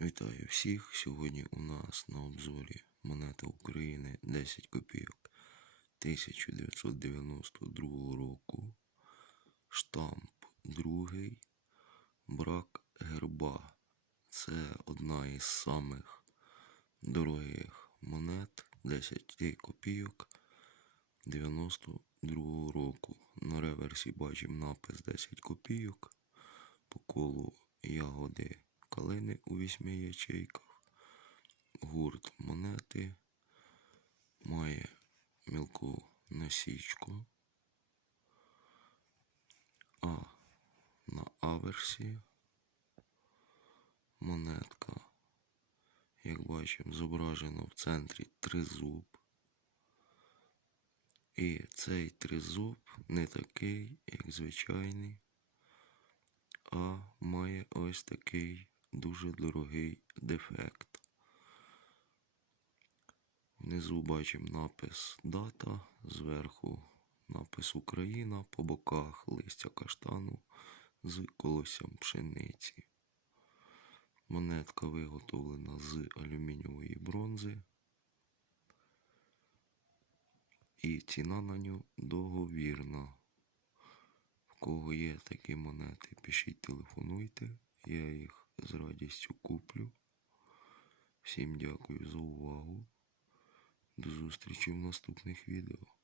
Вітаю всіх! Сьогодні у нас на обзорі монета України 10 копійок 1992 року. Штамп другий. Брак герба. Це одна із самих дорогих монет 10 копійок 92 року. На реверсі бачимо напис 10 копійок. По колу ягоди калини у вісьми ячейках. Гурт монети має мілку насічку. А на аверсі монетка, як бачимо, зображено в центрі тризуб. І цей тризуб не такий, як звичайний, а має ось такий дуже дорогий дефект. Внизу бачимо напис дата, зверху напис Україна, по боках листя каштану з колоссям пшениці. Монетка виготовлена з алюмінієвої бронзи. І ціна на нього договірна. В кого є такі монети, пишіть, телефонуйте. Я їх з радістю куплю. Всім дякую за увагу. До зустрічі в наступних відео.